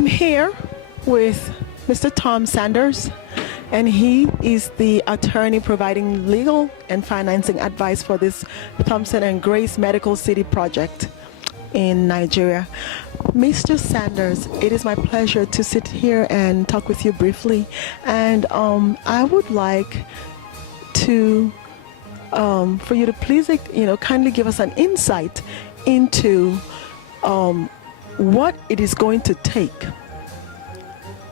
I'm here with Mr. Tom Sanders, and he is the attorney providing legal and financing advice for this Thompson and Grace Medical City project in Nigeria. Mr. Sanders, it is my pleasure to sit here and talk with you briefly, and I would like to for you to please kindly give us an insight into what it is going to take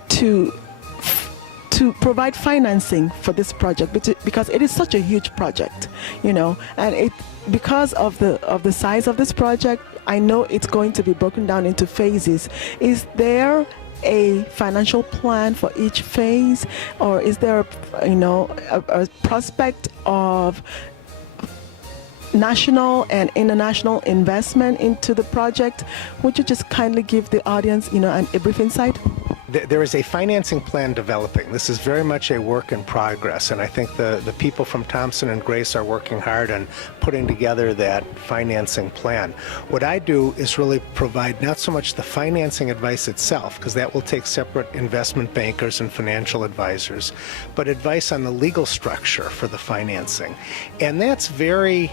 to provide financing for this project, because it is such a huge project, and because of the size of this project, I know it's going to be broken down into phases. Is there a financial plan for each phase, or is there a prospect of national and international investment into the project? Would you just kindly give the audience a brief insight? There is a financing plan developing. This is very much a work in progress, and I think the people from Thompson and Grace are working hard on putting together that financing plan. What I do is really provide not so much the financing advice itself, because that will take separate investment bankers and financial advisors, but advice on the legal structure for the financing. And that's very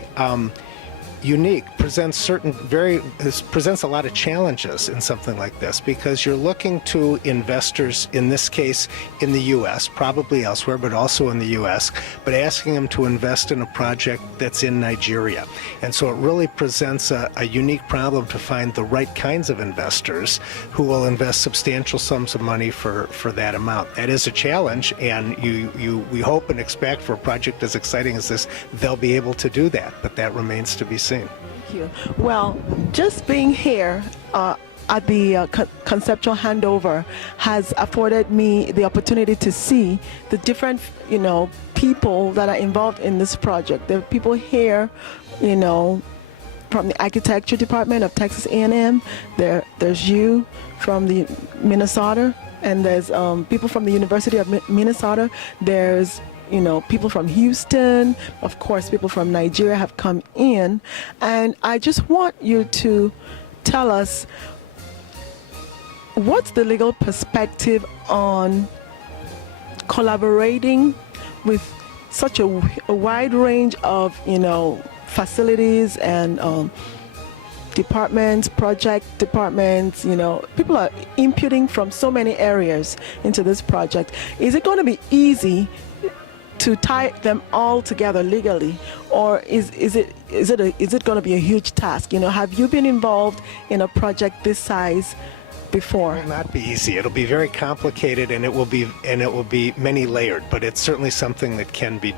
unique, presents a lot of challenges in something like this, because you're looking to investors, in this case in the U.S., probably elsewhere, but also in the U.S., but asking them to invest in a project that's in Nigeria. And so it really presents a unique problem to find the right kinds of investors who will invest substantial sums of money for that amount. That is a challenge, and we hope and expect for a project as exciting as this, they'll be able to do that, but that remains to be seen. Thank you. Well, just being here at the conceptual handover has afforded me the opportunity to see the different, people that are involved in this project. There are people here, from the architecture department of Texas A&M. There's you from the Minnesota, and there's people from the University of Minnesota. There's people from Houston, of course, people from Nigeria have come in, and I just want you to tell us what's the legal perspective on collaborating with such a wide range of, facilities and departments, project departments, people are inputting from so many areas into this project. Is it going to be easy to tie them all together legally, or is it going to be a huge task? Have you been involved in a project this size before? It will not be easy. It'll be very complicated, and it will be many layered. But it's certainly something that can be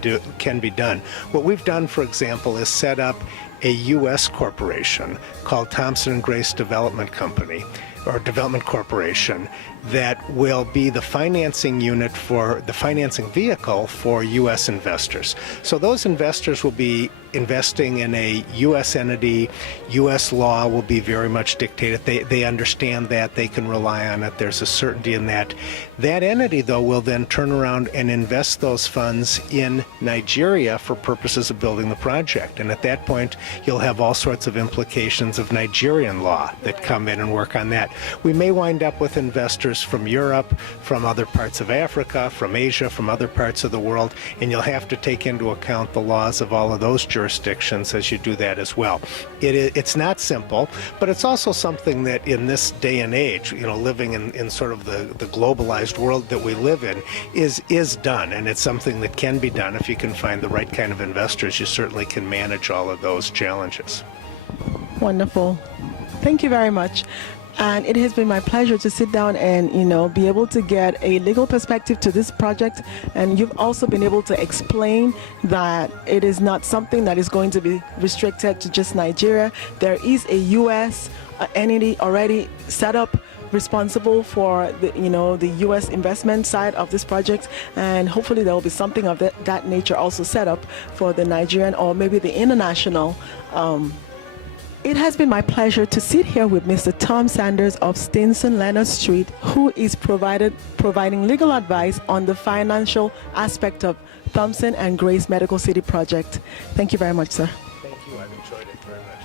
done. What we've done, for example, is set up a U.S. corporation called Thompson and Grace Development Company, or Development Corporation, that will be the financing unit for the financing vehicle for U.S. investors. So those investors will be investing in a U.S. entity. U.S. law will be very much dictated. They understand that. They can rely on it. There's a certainty in that. That entity, though, will then turn around and invest those funds in Nigeria for purposes of building the project. And at that point, you'll have all sorts of implications of Nigerian law that come in and work on that. We may wind up with investors from Europe, from other parts of Africa, from Asia, from other parts of the world, and you'll have to take into account the laws of all of those jurisdictions as you do that as well. It's not simple, but it's also something that in this day and age, living in sort of the globalized world that we live in, is done, and it's something that can be done. If you can find the right kind of investors, you certainly can manage all of those challenges. Wonderful. Thank you very much. And it has been my pleasure to sit down and, be able to get a legal perspective to this project. And you've also been able to explain that it is not something that is going to be restricted to just Nigeria. There is a U.S. entity already set up responsible for the U.S. investment side of this project, and hopefully there will be something of that nature also set up for the Nigerian or maybe the international. It has been my pleasure to sit here with Mr. Tom Sanders of Stinson Leonard Street, who is providing legal advice on the financial aspect of Thompson and Grace Medical City project. Thank you very much, sir. Thank you. I've enjoyed it very much.